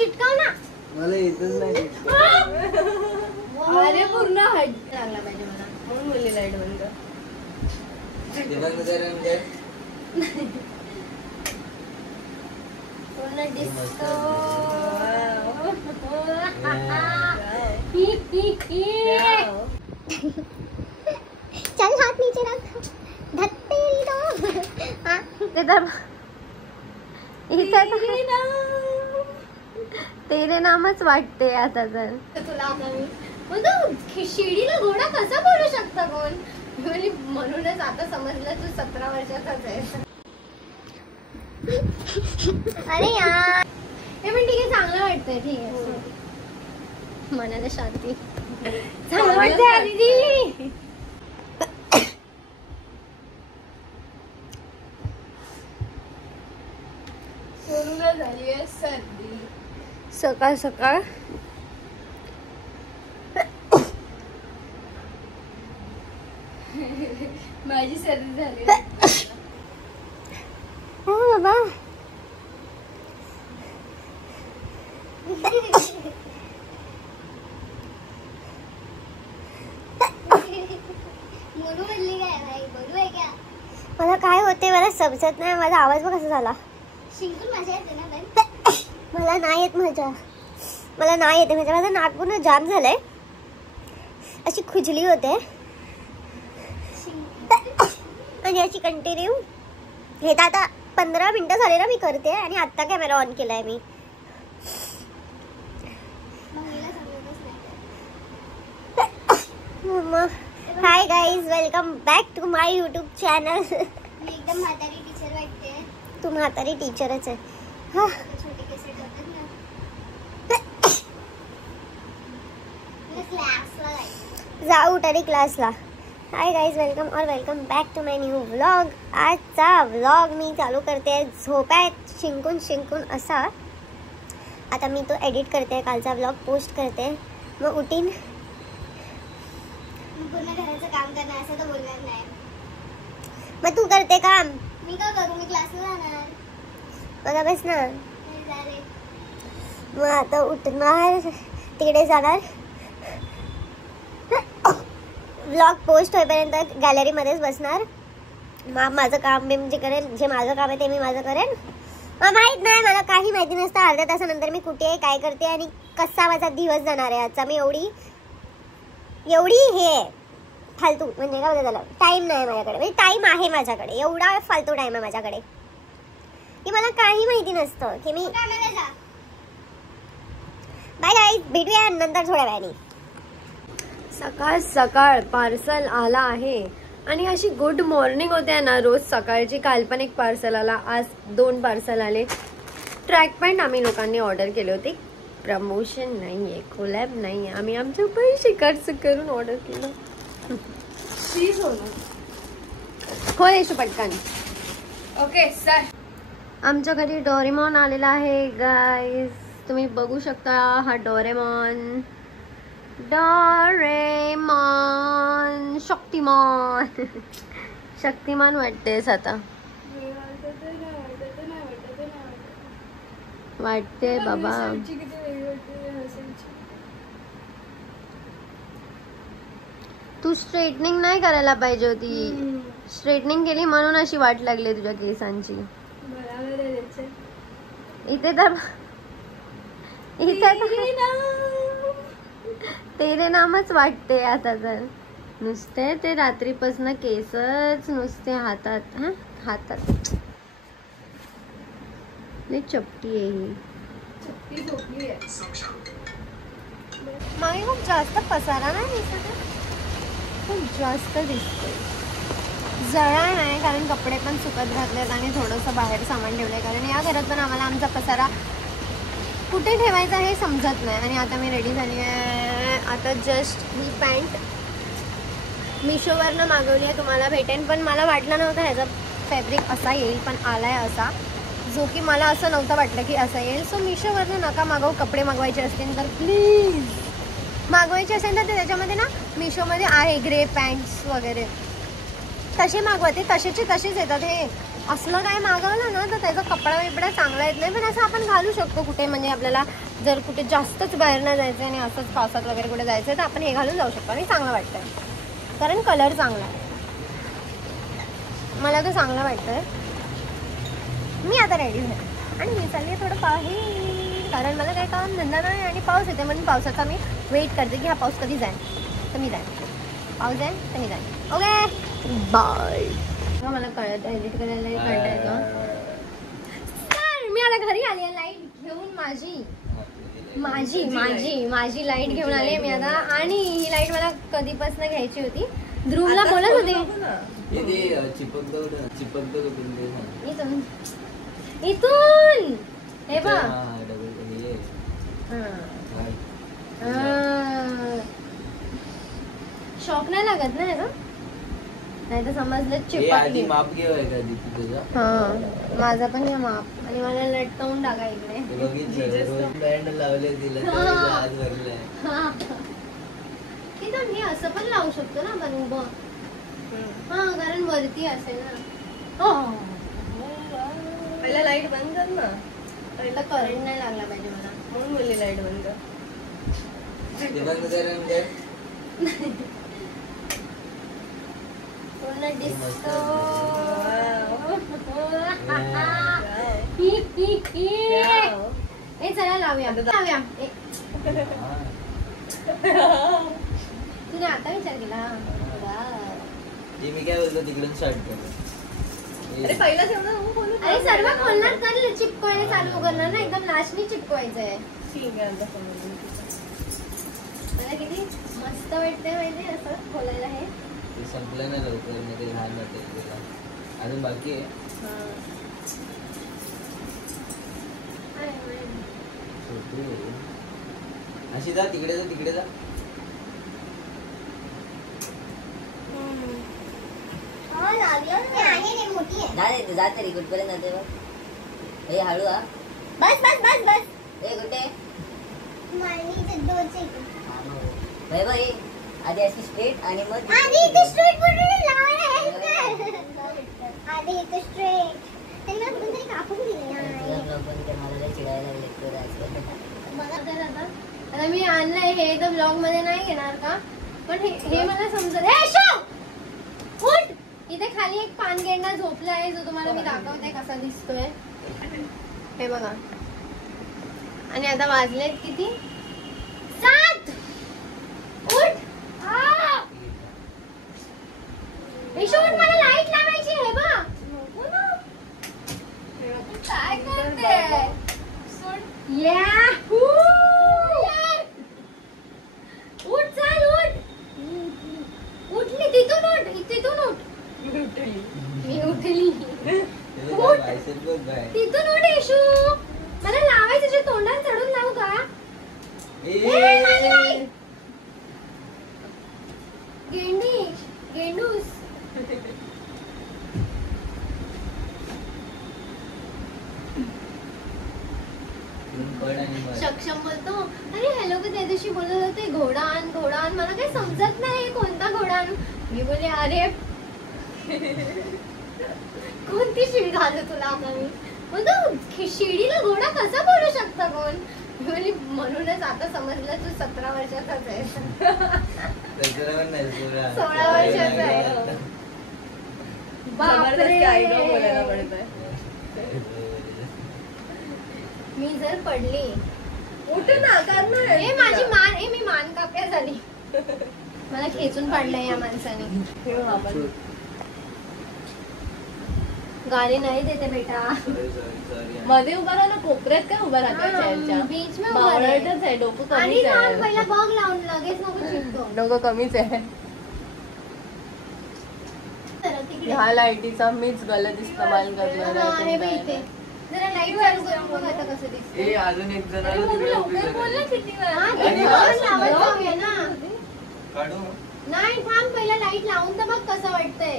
चिटकाव ना. मला येतच नाही. अरे पूर्ण हट लागला पाहिजे मला म्हणून बोलली लाईट बंद. पूर्ण डिस्को. चल हाथ नीचे रख. धत्तेरी दो. तेरे नामच वाटते आता. तर तुला मी शिडीला घोडा कसा बोलू शकता कोण. म्हणूनच आता समजलं तू 17 वर्षाचाच आहे. अरे यार हे पण ठीक आहे, चांगलं वाटतंय. ठीक आहे, मनाला शांती. चांगलं वाटतंय दीदी. सोनूला झाली आहे सर्दी सकाळ सकाळ. माझी सर्दी झाली. हो बाबा. मला काय होते मला समजत नाही. माझा आवाज बघ कसा झाला. शिंकून मजा येते ना. मला नाही येत. मला नाही येते. माझं नाक पूर्ण जाम झालंय. अशी खुजली होते आणि अशी कंटिन्यू. हे तर आता 15 मिनिटं झाले ना मी करते आणि आता कॅमेरा ऑन केलाय मी. Hi guys, welcome back to my YouTube channel. मी एकदम म्हातारी टीचर वाटते. तू म्हातारी टीचरच आहे. हा छोटे केसेट होतात ना. क्लासला जाऊ तरी क्लासला. हाय गाईज, वेलकम और welcome back to my new vlog. आजचा व्लॉग मी चालू करते झोपायत शिंकून शिंकून असा. आता मी तो एडिट करते. कालचा व्लॉग पोस्ट करते. मग उठीन पूर्ण घराचं काम करणार असं तर बोलणार नाही. मग तू करते काम. मी का करू. मी क्लासला जाणार. बघा बस ना. मग आता उठणार तिकडे जाणार. व्लॉग पोस्ट होईपर्यंत गॅलरीमध्येच बसणार. मग माझं काम मी म्हणजे करेन. जे माझं काम आहे ते मी माझं करेन. मग माहीत नाही. मला काही माहिती नसतं अर्ध्या तासानंतर मी कुठे आहे, काय करते आणि कसा माझा दिवस जाणार आहे आजचा. मी एवढी हे फालतू म्हणजे काय बोलतात त्याला. टाईम नाही माझ्याकडे. म्हणजे टाईम आहे माझ्याकडे. एवढा फालतू टाईम आहे माझ्याकडे की मला काही माहिती नसतं की मी. बाय गाईज, भेटूया नंतर थोड्या वेळाने. सकाळ सकाळ पार्सल आला आहे आणि अशी गुड मॉर्निंग होते ना रोज सकाळची. काल पण एक पार्सल आला, आज 2 पार्सल आले. ट्रॅक पॅन्ट आम्ही लोकांनी ऑर्डर केले होते. प्रमोशन नाही आहे, कोलॅब नाही आहे. आम्ही आमच्या पैसे खर्च करून ऑर्डर केलं. खोल येशू पटकन. Okay sir. आमच्या घरी डोरेमॉन आलेला आहे गाईज. तुम्ही बघू शकता हा डोरेमॉन. डोरेमॉन शक्तिमान. शक्तिमान वाटतेस आता. वाटते बाबा. तू स्ट्रेटनिंग नाही करायला पाहिजे होती. स्ट्रेटनिंग केली म्हणून अशी वाट लागली तुझ्या केसांची. इथे तर तेरे नामच वाटते आता. तर नुसते ते रात्रीपासून केसच नुसते हातात. हातात लई चपटी आहे ही. चपटी झोपली आहे. मागे खूप जास्त पसारा नाही दिसत. खूप जास्त दिसतोय. जळा नाही कारण कपडे पण सुकत घातलेत आणि थोडंसं बाहेर सामान ठेवलंय. कारण या घरात पण आम्हाला आमचा पसारा कुठे ठेवायचा हे समजत नाही. आणि आता मी रेडी झाली आहे. आता जस्ट ही पॅन्ट मिशोवरनं मागवली आहे. तुम्हाला भेटेन पण मला वाटलं नव्हतं ह्याचा फॅब्रिक असा येईल पण आलाय असा. जो की मला असं नव्हतं वाटलं की असं येईल. सो मिशोवरनं नका मागवू. कपडे मागवायचे असतील तर प्लीज. मागवायचे असेल तर ते त्याच्यामध्ये ना मिशोमध्ये आहे ग्रे पॅन्ट्स वगैरे तसे मागवा. ते तसेचे तसेच येतात. हे असलं काय मागवलं ना तर त्याचा कपडा बिपडा चांगला येत नाही, पण असं आपण घालू शकतो कुठे, म्हणजे आपल्याला जर कुठे जास्तच बाहेर नाही जायचं आणि असंच पावसात वगैरे कुठे जायचं तर आपण हे घालून जाऊ शकतो आणि चांगलं वाटतंय कारण कलर चांगला आहे. मला तो चांगला वाटतोय. मी आता रेडी आहे आणि मी चालली थोडं बाहेर कारण मला काही काम धंदा नाही आणि पाऊस येते म्हणून पावसाचा मी वेट करते की हा पाऊस कधी जाईल तर मी जाईल, पाऊस जाईल तर मी जाईल. Okay bye. मला कळत एडिट करायला कंटाळा येतो. मी आता घरी आली आहे लाईट घेऊन माझी लाईट घेऊन आली मी आता आणि ही लाईट मला कधीपासून घ्यायची होती. ध्रुवला बोलत होते इथून हे बघ शॉक नाही लागत ना याचा, नाही तर समजलं चिपकली. माप घेवाय का तुझा? हा माझा पण हे माप आणि मला लटकवून टाका इकडे. बँड लावले तिला आज भरलाय. तिथं मी असं पण लावू शकतो ना पण उभं. हा कारण वरती असेल ना. पहिला लाईट बंद कर ना, पहिला करंट नाही लागला पाहिजे मला म्हणून बोलली लाईट बंद कर. ते बंद करून दे. पूर्ण डिस्को. ए चला लावूया लावूया. तुने आता विचार केला. मी काय बोलतो तिकडून स्टार्ट कर. अरे पहिला तेवढं बोलू. अरे सर्व खोलणार तर चिपकवायला चालू करणार ना, एकदम लास्टनी चिपकवायचंय. ठीक आहे आता समजलं. मला किती मस्त वाटतंय माहिती असं खोलायला. हे ते संपलं ना लवकर मग ते लहान वाटेल तुला. अजून बाकी आहे. अशी जा तिकडे जा तिकडे जा. जा तरी कुठपर्यंत जाते बघ. हे हळू हा. बस बस बस बस. हे कुठे भाई आधी अशी स्ट्रेट आणि मग आधी इथे स्ट्रेट पडून लावायला आधी इथे स्ट्रेट त्यांना कोणतरी कापून दिली मला चिडायला लागले. आता मी आणलंय हे तर ब्लॉग मध्ये नाही घेणार का, पण हे मला समजत. उठ. इथे खाली एक पानगेंडा झोपला आहे जो तुम्हाला मी दाखवते कसा दिसतोय. हे बघा. आणि आता वाजलेत किती 7. उठ. उठ मला लाईट लावायची आहे बघ. काय करते उठ चल उठ. उठली तिथून उठ. मी उठली. तिथून उठ येशू. मला लावायचं जे तोंडात चढून लावू का. गेंडूस. सक्षम बोलतो अरे हॅलो का त्या दिवशी बोलत होते घोडा आण मला काही समजत नाही कोणता घोडा आणू. मी बोलले अरे कोणती शिडी घालू तुला आता. मी बोलतो शिडीला घोडा कसा बोलू शकता कोण. मी बोलली म्हणूनच आता समजलं तू 17 वर्षाचाच आहे. 16 वर्षाचा आहे. मी जर पडली उठ ना करणार. माझी मी मान काप्या झाली. मला खेचून पाडलंय या माणसाने. गाडी नाही देते बेटा. मध्ये उभा राहा ना, कोपऱ्यात काय उभा राहते. बीच में उभा आहे. डोकं आणि कमीच आहे. पहिला बघ लावून लगेच नको चिपको. डोकं कमीच आहे. ह्या लाईटीचा मीच गलत इस्तेमाल करतोय. जरा लाईट चालू करून बघ आता कसं दिसतं. ए अजून एक जण आलं लवकर बोल ना किती ना. काढू. नाही थांब पहिला लाईट लावून तर बघ कसं वाटतंय.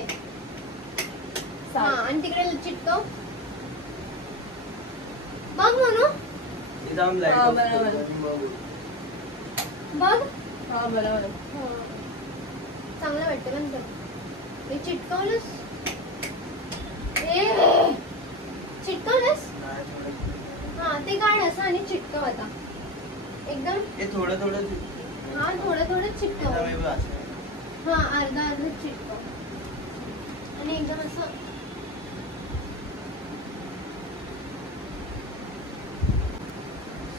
हा आणि तिकडे चिटकव बघ म्हणू. बघ हा बरोबर. चांगलं वाटतं पण चिटकवलंस. चिटकवलंस? हा ते काढ असं आणि चिटकव आता एकदम. हे थोडं थोडं हा थोडं थोडं चिटकव. असं. हा अर्धा अर्धा चिटकव आणि एकदम असं.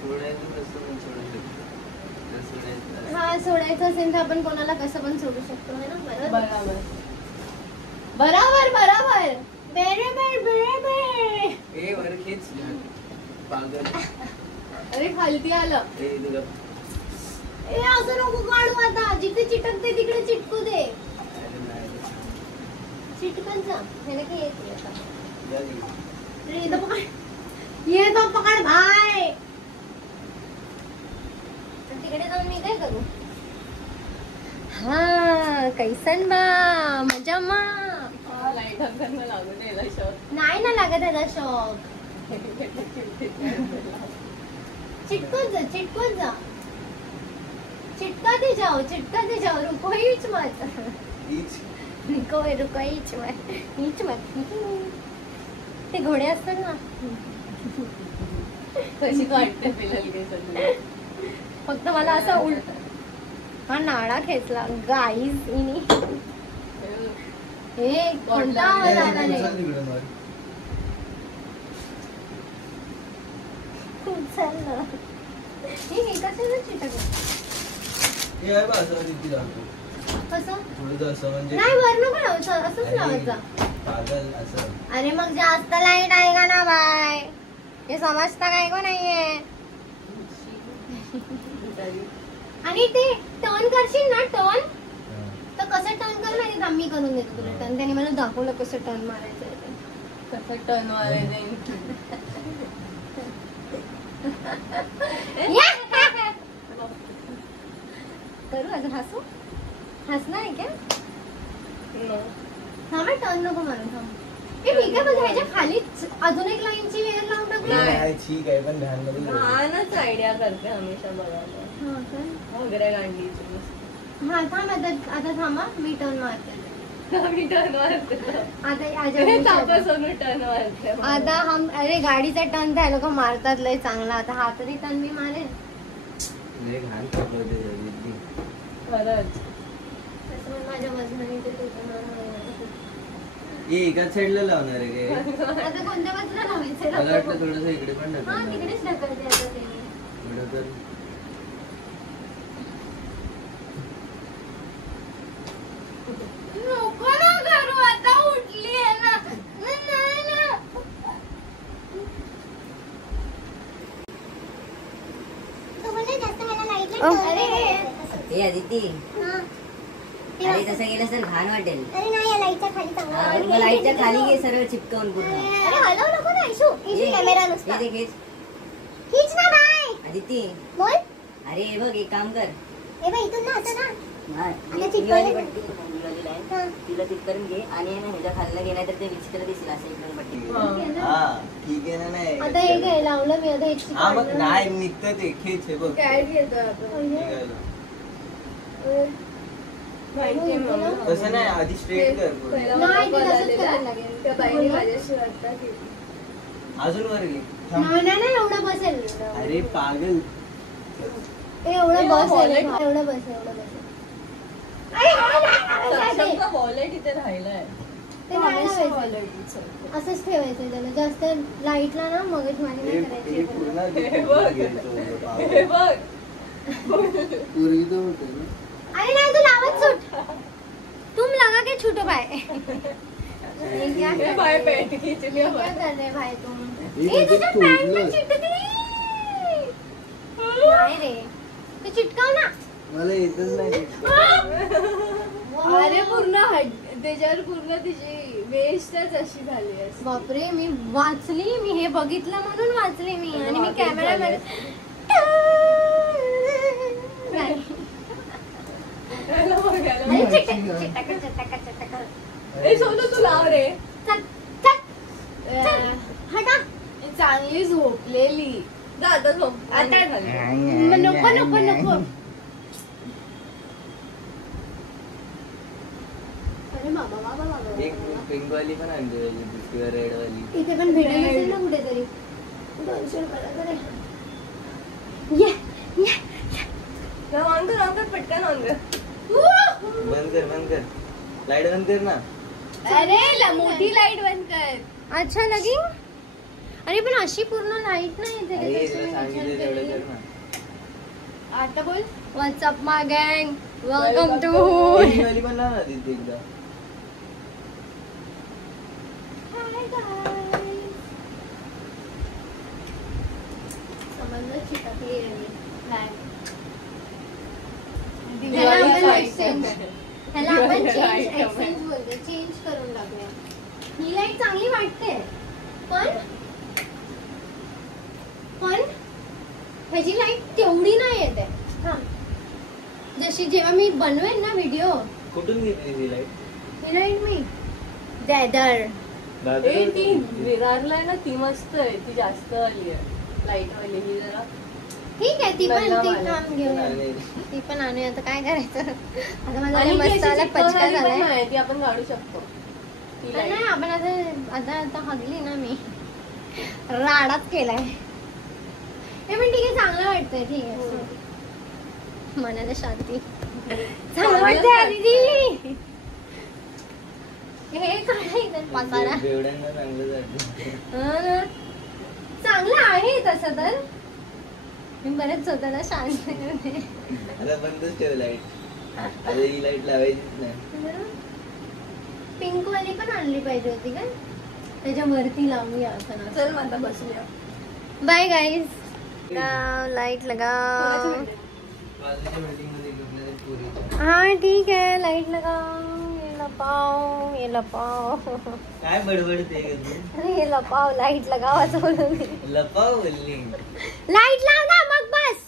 सोडायचं कसं पण सोडू शकतो. जर सोडायचं असेल. हा सोडायचं असेल तर आपण कोणाला कसं पण सोडू शकतो है ना. बरोबर बरोबर बरोबर बरोबर बरोबर बरोबर. ए वर खेच पागल. अरे खालती आलं. ए तुला ए असं नको काढू आता. जिथे चिटकते तिकडे चिटकू दे. अरे नाही. चिटकन जा. ह्याला काय येते आता. जा की. अरे ये तो पकड. ये तो पकड भाई. तिकडे जाऊन मी काय करू. हा कैसन बा मजा मा. लाईट हक्कन लागू द्यायला शॉक. नाही ना लागत त्याचा शॉक. चिटकून जा चिटकून जा. चिटकाते जाओ रुको हीच मत. हीच. रुको हीच मत. ते घोडे असतात ना कशी वाटते फिलहाल के सगळं. फक्त मला असं उलट हा नाडा खेचला गाईज इनी. हे कोणता आवाज आला नाही. चल तिकडे मार. उचललं. हे कशाला चिटकलं. हे आहे बा असं किती दाखव. कसं थोडं असं म्हणजे नाही वर नको लावायचं असंच लावायचं. पागल असं. अरे मग जास्त लाईट आहे का ना बाय. हे समजता काय को नाहीये. आणि ते टर्न करशील ना टर्न तर कसं टर्न कर माहिती का. मी करून देतो तुला टर्न. त्याने मला दाखवलं कसं टर्न मारायचं आहे ते. कसं टर्न मारायचं. करू अजून हसू. हसणार आहे का. हा मग टर्न नको मारून थांब. ए मी काय बोलते ह्याच्या खाली अजून एक लाईनची वेळ लावून टाकली. नाही ठीक आहे पण ध्यान मध्ये ठेव. लहानच आयडिया करते हमेशा बघायला. हा का? वगैरे गांडीची हा थांब आता थांबा मी टर्न मारते. मी टर्न मारते. टर्न मारते. आता हम अरे गाडीचा टर्न त्या लोक मारतात लय चांगला. आता हा तरी टर्न मी मारेन. लय घाण पकडते जल्दी. खरंच तसं पण माझ्या वजनाने ते तुझं नाव नाही. हे एकाच साईडला लावणार आहे काय. आता कोणत्या बाजूला लावायचं. मला वाटतं थोडंसं इकडे पण हा ढकलणार. तिकडेच ढकलते आता ते. इकडं तर नको ना करू आता. उठली आहे ना. नाही ना. तो बोलला जास्त मला लाईट नाही. अरे ए अदिती हा. अरे तसं गेलं तर घाण वाटेल. अरे नाही या लाईटच्या खाली चांगलं हा, वाटेल. मग लाईटच्या खाली घे सरळ चिपकवून पूर्ण. अरे हलव नको ना इशू. इशू कॅमेरा नुसता. हे देख, हेच. खीच ना बाय. अदिती बोल. अरे हे बघ एक काम कर. ए बाई इथून ना असं ना. हा, आता ही चिपकवलं वाली ना. पट्टी, ही वाली line, हा. तिला चिपकरून घे आणि आहे ना ह्याच्या खाल्ला घे नाही तर ते विचित्र दिसेल असं इकडून पट्टी. हा ठीक आहे ना. नाही आता हे काय लावलं मी. आता ह्याची हा मग काढणार. नाही निघतं ते. खेच हे बघ. काय घेतो आपण. निघालं. माहितीये मला. तसं नाही आधी स्ट्रेट कर पूर्ण. पहिला नाही, मला ते call तसंच आलेला. करायला लागेल. त्या बाईने माझ्याशी वाटतं की अजून वर घे. थांब. नाही एवढं बसेल. अरे पागल. ते एवढं हे बसेल. wallet. एवढं बसेल. सक्षमचा वॉलेट इथे राहिलाय. ते नाही लावायचं. वॉलेट असंच ठेवायचं त्याला. जास्त लाईटला ना मगजमारी हे नाही करायची. हे पूर्ण हे बघ. घ्यायचं होतं, हे पागल. बघ पूर्वी तर होतं ना. अरे नहीं तो लावत सुट. तुम लगा के छूटो भाई. ये क्या हे कर बाय रहे? पेट खींच ये लिया क्या बाय. कर रहे भाई तुम. ये ये तुझ्या तुझं पॅन्ट में तोडलं. चिटकली. नाही रे ते चिटकाव ना. मला येतच नाही. अरे पूर्ण त्याच्यावर पूर्ण तिची वेस्टच अशी झाली असते. बापरे मी वाचली. मी हे बघितलं म्हणून वाचली मी. आणि मी कॅमेरा मध्ये त्याला बघायला अरे बघ. चिटक. ए सोनू तू लाव रे. चल चल हटा. चांगली झोपलेली. जा आता झोप. आता खाली. नको. अरे एक पिंक वाली पण आणली किंवा रेड वाली. इथे पण भेटेल असेल ना कुठेतरी. 200 रुपयाला तरी. ऑन कर पटकन ऑन कर. बंद कर लाईट बंद कर ना. अरे मोठी लाईट बंद कर. अच्छा लगी. अरे पण अशी पूर्ण लाईट नाही येते रे, अरे तशी तुला मी सांगितलं विचार तेवढं केली. कर ना. आता बोल. व्हॉट्सअप माय गँग, वेलकम टू. पिंक वाली पण लाव ना तिथे एकदा. समजलं चिटकली आहे. ह्याला आपण एक्सचेंज बोलतो, चेंज करून टाकूया. ही लाईट चांगली वाटते पण ह्याची लाईट तेवढी नाही येते. जशी जेव्हा मी बनवेन ना व्हिडिओ. कुठून घेतली ती लाईट? ही लाईट मी दादर. ती विरारला आहे ना, ती मस्त आहे. ती जास्त आली आहे लाईट वाली. ही जरा ठीक आहे, ती पण काम घेऊया. आणि ती पण आणूया. आता काय करायचं. आता माझा आणि मसाला पचका झालाय. ती आपण काढू शकतो. ती light. नाही आपण आता हगली ना मी. राडाच केलाय. हे पण ठीक आहे, चांगलं वाटतंय. ठीक आहे, मनाला शांती. चांगलं वाटतंय दीदी. हे काढायचं मसाला. बेवड्यांना चांगलं वाटतं. चांगलं आहे तसं तर. मी बरेच स्वतःला शांत करते. आता बंदच ठेव लाईट. आता ही लाईट लावायचीच नाही. पिंक वाली पण आणली पाहिजे होती का. त्याच्यावरती लावूया आपण. चल आता बसूया. Bye guys. लाईट लगाओ. बाजूच्या बिल्डिंगमध्ये घेतलेल्या पोरीच्या. हाँ ठीक है, लाइट लगाओ. ये लपाओ. काय बडबडते ग तू? अरे ये लपाओ, लाइट लगाओ असं बोलून. लपाव बोलली. लाइट लाव ना मग बस.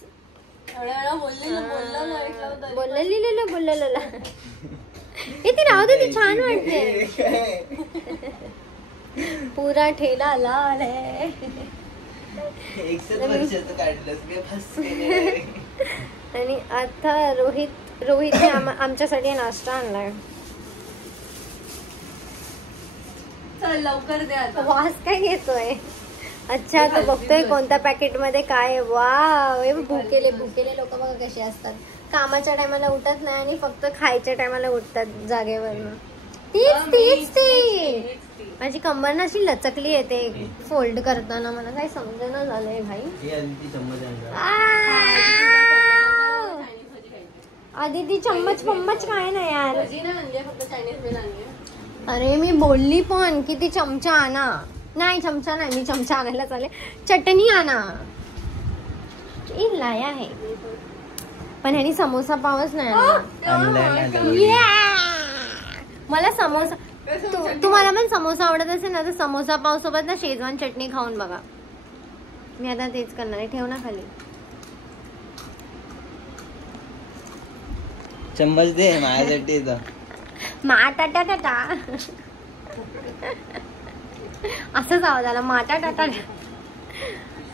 बोललेलं. ती राहू दे, ती छान वाटते. पुरा ठेला लाल है. 61 वर्षाचं काढलंस काय फस केले. आणि आता रोहितने आमच्यासाठी नाश्ता आणलाय. चल लवकर दे आता. वास काय घेतोय. अच्छा, तो बघतोय कोणत्या पॅकेट मध्ये काय. वाव, भुकेले लोक बघा कसे असतात. कामाच्या टायमाला उठत नाही आणि फक्त खायच्या टायमाला उठतात जागेवरनं. तीच ती. माझी कंबर ना अशी लचकली येते फोल्ड करताना. मला काही समजेना झालंय भाई. आधी ती चम्मच काय ना यार. फक्त चायनीज बेल आणली. अरे मी बोलली पण की ती चमचा आणा. नाही चमचा नाही, मी चमचा आणायला चालेल. चटणी आणा. लाया आहे पण ह्यानी समोसा पावच नाही आणला. मला समोसा. तुम्हाला पण समोसा आवडत असेल ना तर समोसा पाव सोबत ना शेजवान चटणी खाऊन बघा. मी आता तेच करणार आहे. ठेव ना खाली. चम्मच दे माझ्यासाठी. माटा टाटा असंच आवाज आला. माटा टाटा.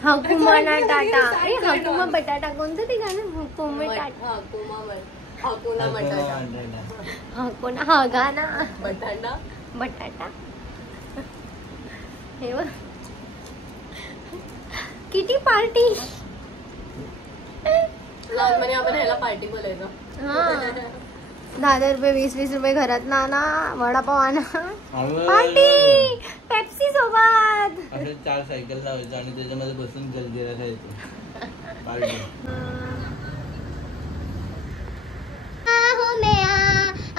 हकुमा टाटा. हकुमा बटाटा. कोणतं ते गाणं. हकुमा टाटा. हकुना हा गाणा. बटाटा. हे बघ किती पार्टी. लहानपणी आपण ह्याला पार्टी बोलायचं. हा 10 रुपये 20 रुपये घरात ना वडापाव आणा. पार्टी पेप्सी सोबत. असे 4 सायकल लावायचं आणि त्याच्यामध्ये बसून जलजिरा खायचं. पार्टी.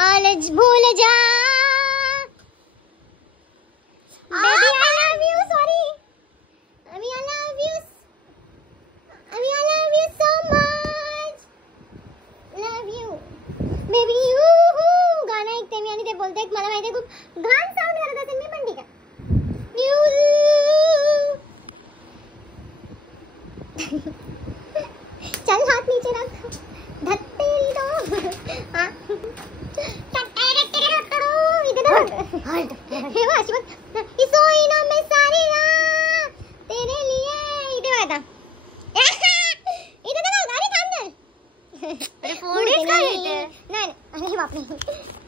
आज भूल जा baby I love you sorry I love you so much love you baby गाणं ऐकते मी आणि ते बोलते मला माहिती खूप घाण साऊंड करत असेल मी पण ठीक आहे. चल हाथ नीचे रख धत्तेरी दो हाँ हे बघ अशी बघ. सोईनो में सारी रात तेरे लिए. इथे बघा इथे बघा. अरे थांब ना. नाही अरे बापरे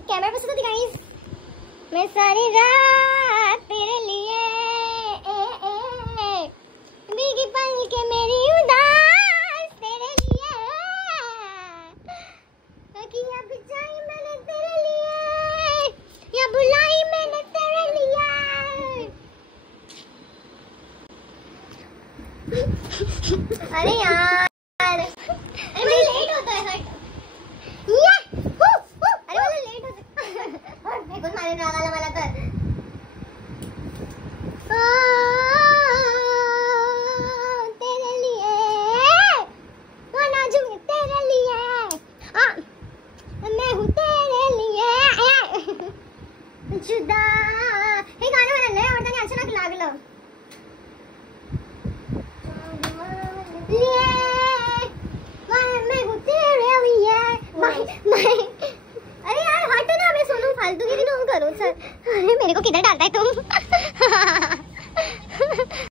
कॅमेरा बसत होती गाईज. मैं सारी रात तेरे लिए भीगी पल के मेरी उदास तेरे लिए किया बिछाई मैंने तेरे लिए या बुलाई मैंने तेरे लिए। अरे यार अरे मुझे लेट होता है हट अरे मला लेट होत फेकून मारे रागाला मला तर तेरे लिए नाजुक तेरे लिए मैं हूँ तेरे लिए जुदा हे गाणं मला लय आवडतं आणि अचानक लागलं मैं हूँ तेरे लिए अरे यार हट ना मैं सोनू फालतूगिरी ना करो सर। अरे मेरे को किधर डालता है तुम